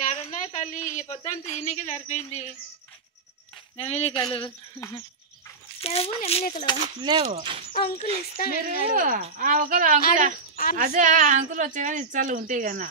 యాడున్నాయి తల్లి ఈ పొద్దంతా ఈయనకే సరిపోయింది. నెమిలికలు లేవు. మీరు ఒకరు అంకుల్ అదే అంకుల్ వచ్చే కానీ ఇచ్చాలు ఉంటాయి కన్నా.